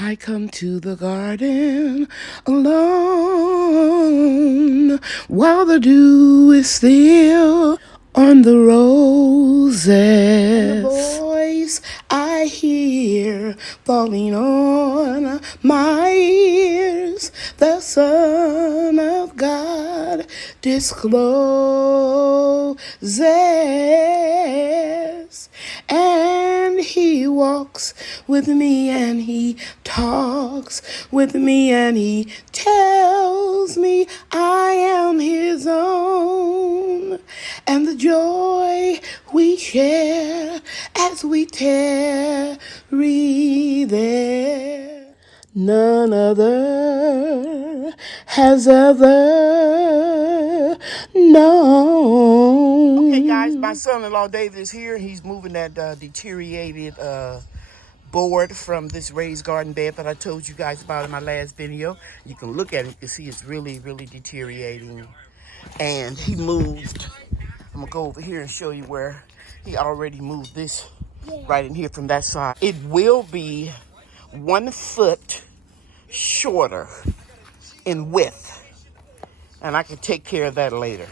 I come to the garden alone while the dew is still on the roses. And the voice I hear falling on my ears, the Son of God discloses. And he walks with me and he talks with me and he tells me I am his own. And the joy we share as we tarry there, none other has ever known. Okay, guys, my son-in-law David is here. He's moving that deteriorated board from this raised garden bed that I told you guys about in my last video. You can look at it, you can see it's really, really deteriorating. And he moved, I'm gonna go over here and show you where he already moved this right in here from that side. It will be 1 foot shorter in width, and I can take care of that later.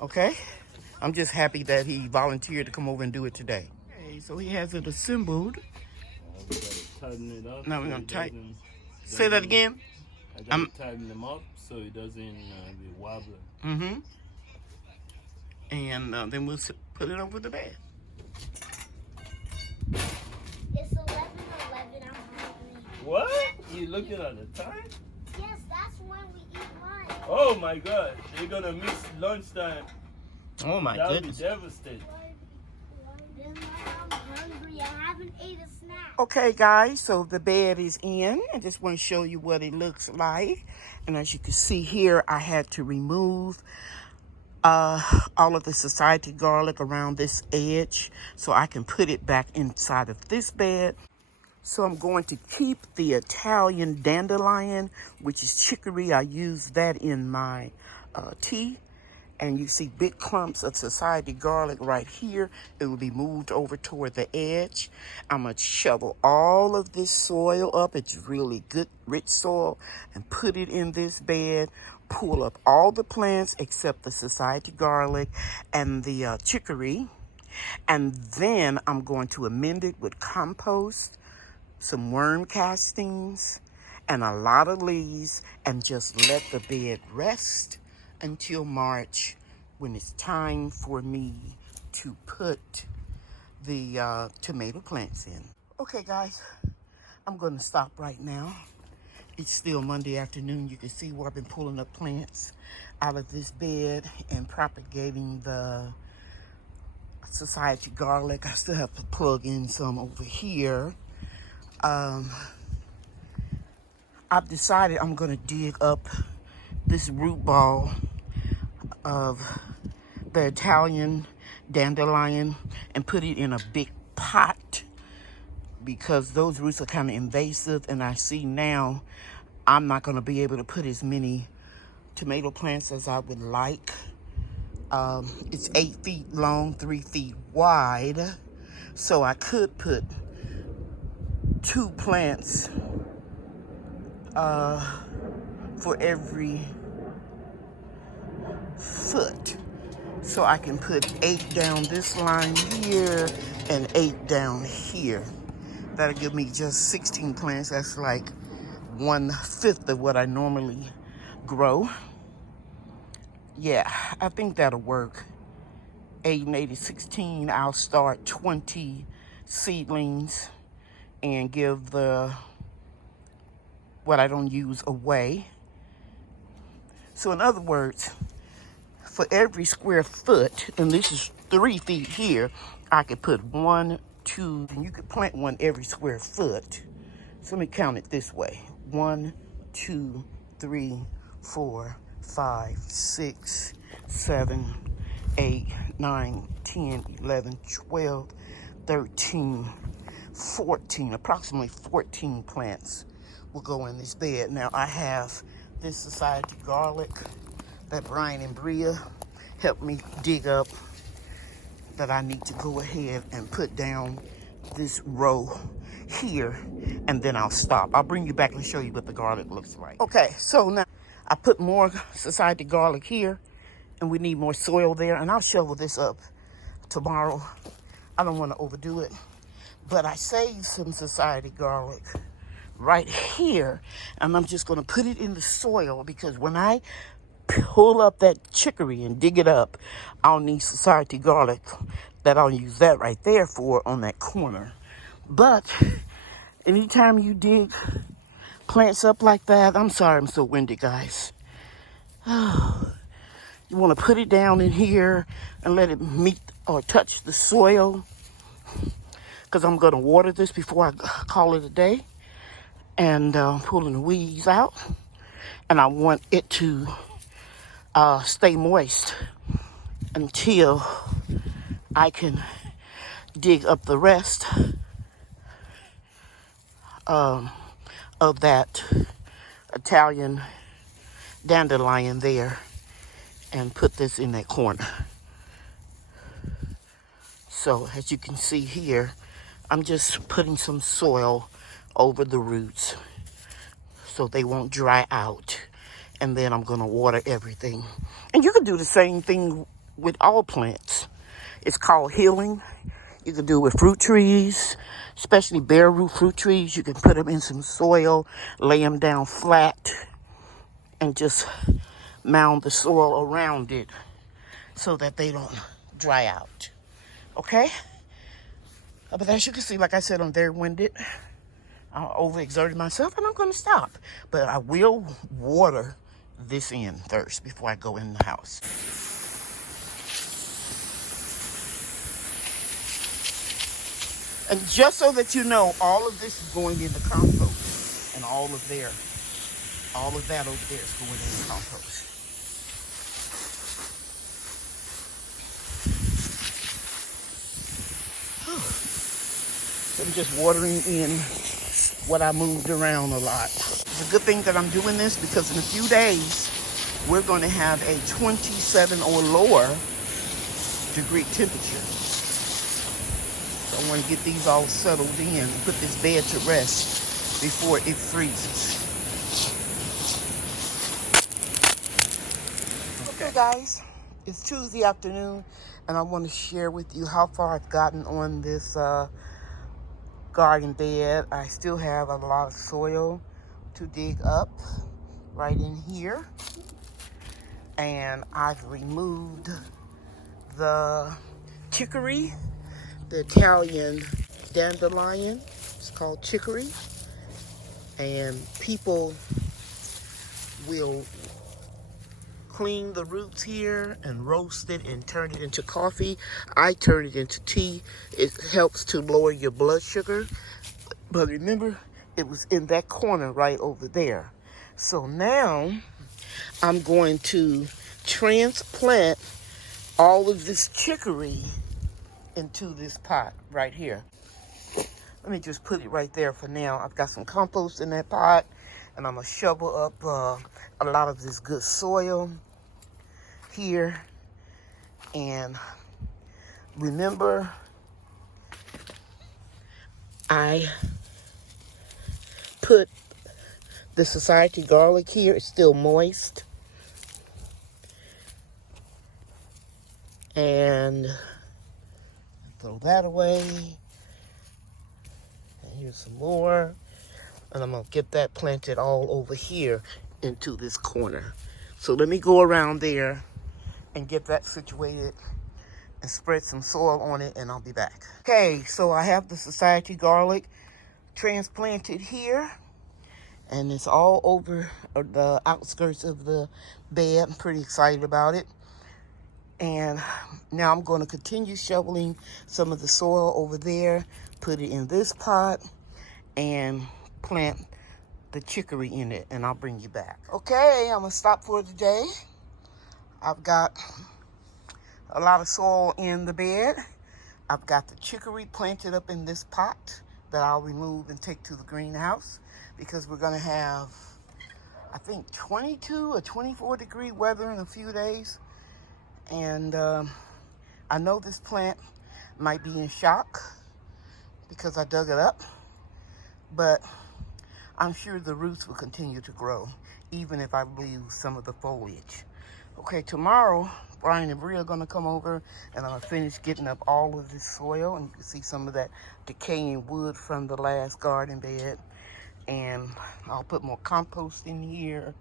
Okay? I'm just happy that he volunteered to come over and do it today. Okay, so he has it assembled. We gotta tighten it up. Now we're gonna tighten. Say that again. I gotta tighten them up so it doesn't be wobbly. Mm-hmm. And then we'll put it over the bed. It's 11:11. I'm hungry. What? You looking at the time? Yes, that's when we eat lunch. Oh my God! They're gonna miss lunchtime. Oh my goodness. That would be devastating. Then I'm hungry. I haven't ate a snack. Okay, guys, so the bed is in. I just want to show you what it looks like. And as you can see here, I had to remove all of the society garlic around this edge so I can put it back inside of this bed. So I'm going to keep the Italian dandelion, which is chicory. I use that in my tea. And you see big clumps of society garlic right here. It will be moved over toward the edge. I'm going to shovel all of this soil up. It's really good, rich soil. And put it in this bed. Pull up all the plants except the society garlic and the chicory. And then I'm going to amend it with compost, some worm castings, and a lot of leaves. And just let the bed rest until March, when it's time for me to put the tomato plants in. Okay, guys, I'm going to stop right now. It's still Monday afternoon. You can see where I've been pulling up plants out of this bed and propagating the society garlic. I still have to plug in some over here. I've decided I'm going to dig up this root ball of the Italian dandelion and put it in a big pot because those roots are kind of invasive, and I see now I'm not going to be able to put as many tomato plants as I would like. It's 8 feet long, 3 feet wide, so I could put 2 plants for every foot. So I can put 8 down this line here and 8 down here. That'll give me just 16 plants. That's like 1/5 of what I normally grow. Yeah, I think that'll work. 8 and 8 is 16. I'll start 20 seedlings and give the what I don't use away. So in other words, for every square foot, and this is 3 feet here, I could put 1, 2, and you could plant one every square foot. So let me count it this way. 1, 2, 3, 4, 5, 6, 7, 8, 9, 10, 11, 12, 13, 14, approximately 14 plants will go in this bed. Now I have this society garlic that Brian and Bria helped me dig up that I need to go ahead and put down this row here, and then I'll stop. I'll bring you back and show you what the garlic looks like. Okay, so now I put more society garlic here, and we need more soil there, and I'll shovel this up tomorrow. I don't want to overdo it, but I saved some society garlic right here, and I'm just going to put it in the soil, because when I pull up that chicory and dig it up, I'll need society garlic. That I'll use that right there for on that corner. But anytime you dig plants up like that, I'm sorry I'm so winded, guys. You want to put it down in here and let it meet or touch the soil, because I'm going to water this before I call it a day, and pulling the weeds out. And I want it to stay moist until I can dig up the rest of that Italian dandelion there and put this in that corner. So as you can see here, I'm just putting some soil over the roots so they won't dry out. And then I'm gonna water everything. And you can do the same thing with all plants. It's called healing. You can do it with fruit trees, especially bare root fruit trees. You can put them in some soil, lay them down flat, and just mound the soil around it so that they don't dry out. Okay? But as you can see, like I said, I'm very winded. I overexerted myself, and I'm going to stop. But I will water this in first before I go in the house. And just so that you know, all of this is going in the compost. And all of that over there is going in the compost. So I'm just watering in what I moved around a lot. It's a good thing that I'm doing this, because in a few days, we're going to have a 27 or lower degree temperature. So I want to get these all settled in and put this bed to rest before it freezes. Okay, guys, it's Tuesday afternoon, and I want to share with you how far I've gotten on this garden bed. I still have a lot of soil to dig up right in here, and I've removed the chicory, the Italian dandelion. It's called chicory, and people will clean the roots here and roast it and turn it into coffee. I turn it into tea. It helps to lower your blood sugar. But remember, it was in that corner right over there. So now I'm going to transplant all of this chicory into this pot right here. Let me just put it right there for now. I've got some compost in that pot, and I'm going to shovel up a lot of this good soil here. And remember, I put the society garlic here. It's still moist. And throw that away. And here's some more. And I'm going to get that planted all over here into this corner. So let me go around there and get that situated and spread some soil on it, and I'll be back. Okay, so I have the society garlic transplanted here, and it's all over the outskirts of the bed. I'm pretty excited about it. And now I'm going to continue shoveling some of the soil over there, put it in this pot, and plant the chicory in it, and I'll bring you back. Okay, I'm going to stop for today. I've got a lot of soil in the bed. I've got the chicory planted up in this pot that I'll remove and take to the greenhouse, because we're going to have, I think, 22 or 24 degree weather in a few days. And I know this plant might be in shock because I dug it up. but I'm sure the roots will continue to grow, even if I lose some of the foliage. Okay, tomorrow, Brian and Bria are gonna come over and I'm gonna finish getting up all of this soil, and you can see some of that decaying wood from the last garden bed. And I'll put more compost in here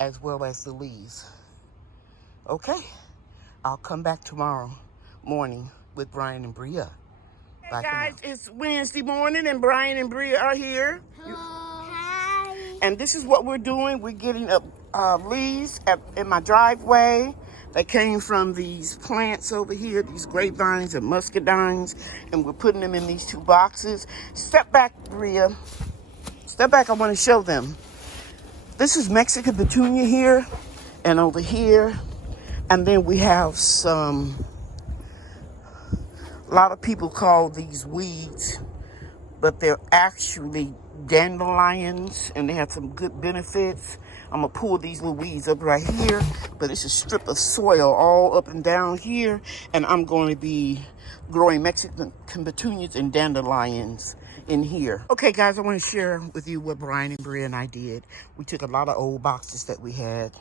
as well as the leaves. Okay, I'll come back tomorrow morning with Brian and Bria. Hey guys, it's Wednesday morning and Brian and Bria are here. Hello. Hi. And this is what we're doing. We're getting up leaves in my driveway that came from these plants over here, these grapevines and muscadines, and we're putting them in these 2 boxes. Step back, Bria. Step back, I want to show them. This is Mexican petunia here and over here. And then we have a lot of people call these weeds, but they're actually dandelions, and they have some good benefits. I'm gonna pull these little weeds up right here, but it's a strip of soil all up and down here, and I'm going to be growing Mexican petunias and dandelions in here. Okay guys, I want to share with you what Brian and Bria and I did. We took a lot of old boxes that we had,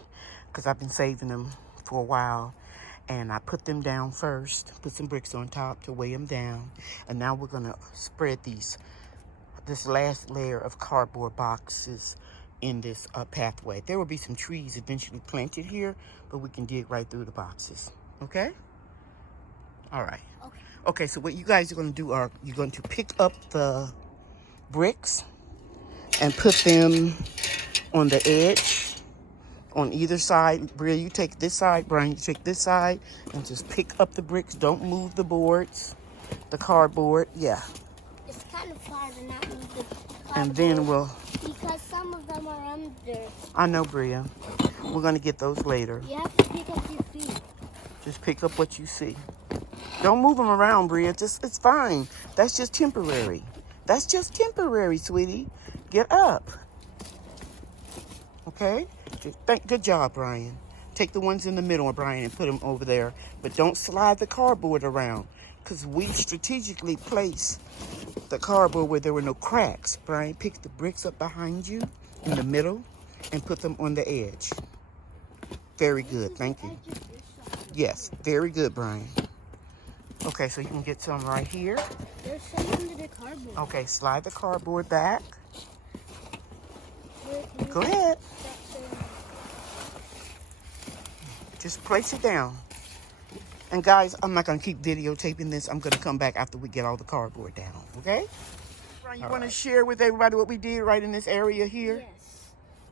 because I've been saving them for a while, and I put them down first, put some bricks on top to weigh them down, and now we're gonna spread this last layer of cardboard boxes in this pathway. There will be some trees eventually planted here, but we can dig right through the boxes. Okay? All right. Okay, so what you guys are going to do are you're going to pick up the bricks and put them on the edge on either side. Bria, you take this side. Brian, you take this side, and just pick up the bricks. Don't move the boards, the cardboard. Yeah. It's kind of hard to not move the cardboard. And then we'll... Because some of them are under. I know, Bria. We're going to get those later. You have to pick up your feet. Just pick up what you see. Don't move them around, Bria. It's fine. That's just temporary. That's just temporary, sweetie. Get up. Okay? Good job, Brian. Take the ones in the middle, Brian, and put them over there. But don't slide the cardboard around, because we strategically place the cardboard where there were no cracks. Brian, pick the bricks up behind you in the middle and put them on the edge. Very good. Thank you. Yes, very good, Brian. Okay, so you can get some right here. There's some under the cardboard. Okay, slide the cardboard back. Go ahead. Just place it down. And guys, I'm not going to keep videotaping this. I'm going to come back after we get all the cardboard down, okay? Brian, you want to share with everybody what we did right in this area here? Yes.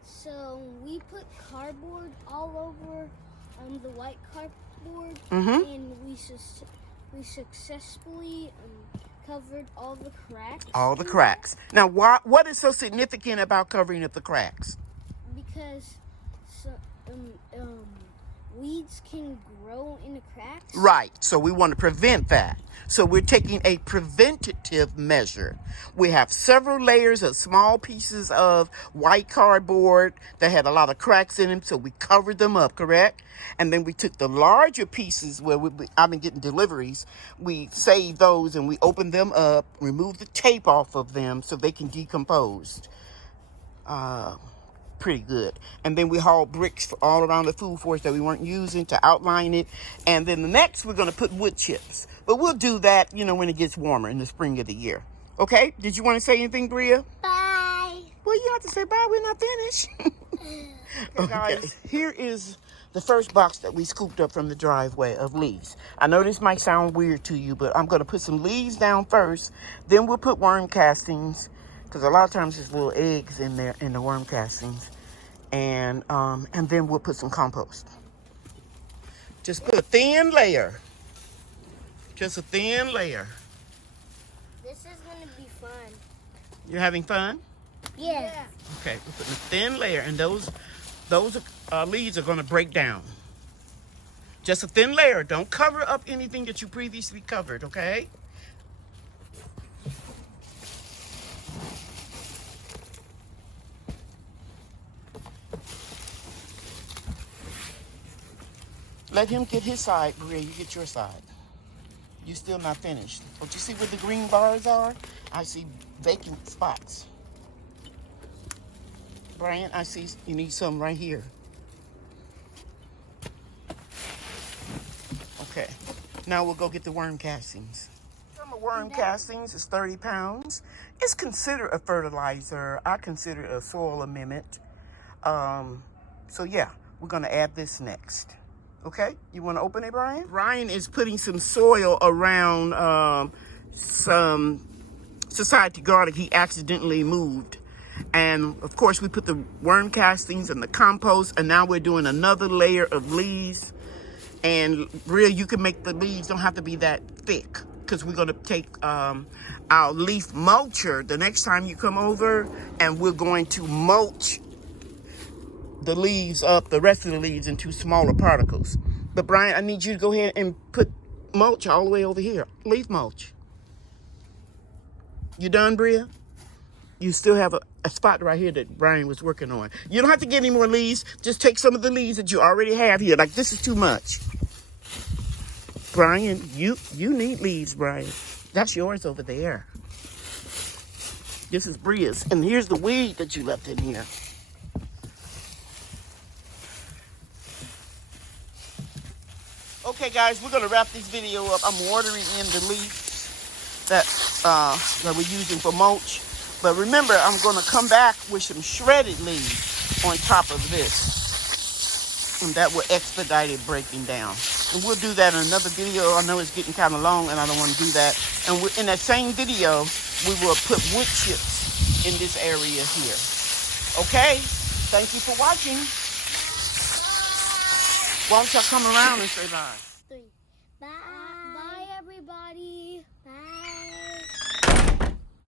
So we put cardboard all over the white cardboard, and we successfully covered all the cracks. All the cracks. Now, what is so significant about covering up the cracks? Because weeds can grow in the cracks. Right. So we want to prevent that. So we're taking a preventative measure. We have several layers of small pieces of white cardboard that had a lot of cracks in them, so we covered them up, correct? And then we took the larger pieces where I've been getting deliveries. We saved those and we opened them up, removed the tape off of them so they can decompose. Pretty good. And then we hauled bricks all around the food forest that we weren't using to outline it. And then the next, we're going to put wood chips. But we'll do that, when it gets warmer in the spring of the year. Okay? Did you want to say anything, Bria? Bye. Well, you have to say bye. We're not finished. Okay, guys, here is the first box that we scooped up from the driveway of leaves. I know this might sound weird to you, but I'm going to put some leaves down first. Then we'll put worm castings, because a lot of times there's little eggs in there in the worm castings. And then we'll put some compost. Just put a thin layer. Just a thin layer. This is going to be fun. You're having fun? Yeah. Okay, we're putting a thin layer, and those leaves are going to break down. Just a thin layer. Don't cover up anything that you previously covered, okay? Let him get his side, Bria. You get your side. You still not finished. Don't you see where the green bars are? I see vacant spots. Brian, I see you need some right here. Okay. Now we'll go get the worm castings. Some worm castings is 30 pounds. It's considered a fertilizer. I consider it a soil amendment. So yeah, we're gonna add this next. Okay, you wanna open it, Brian? Brian is putting some soil around some society garlic he accidentally moved. And of course we put the worm castings and the compost, and now we're doing another layer of leaves. And Bria, you can make the leaves, don't have to be that thick, because we're going to take our leaf mulcher the next time you come over, and we're going to mulch the leaves up, the rest of the leaves, into smaller particles. But Brian, I need you to go ahead and put mulch all the way over here, leaf mulch. You done, Bria? You still have a spot right here that Brian was working on. You don't have to get any more leaves. Just take some of the leaves that you already have here. Like, this is too much. Brian, you need leaves, Brian. That's yours over there. This is Bria's. And here's the weed that you left in here. Okay, guys, we're going to wrap this video up. I'm watering in the leaves that we're using for mulch. But remember, I'm going to come back with some shredded leaves on top of this. And that will expedite it breaking down. And we'll do that in another video. I know it's getting kind of long and I don't want to do that. And in that same video, we will put wood chips in this area here. Okay? Thank you for watching. Why don't y'all come around and say bye? 3. Bye. Bye, everybody.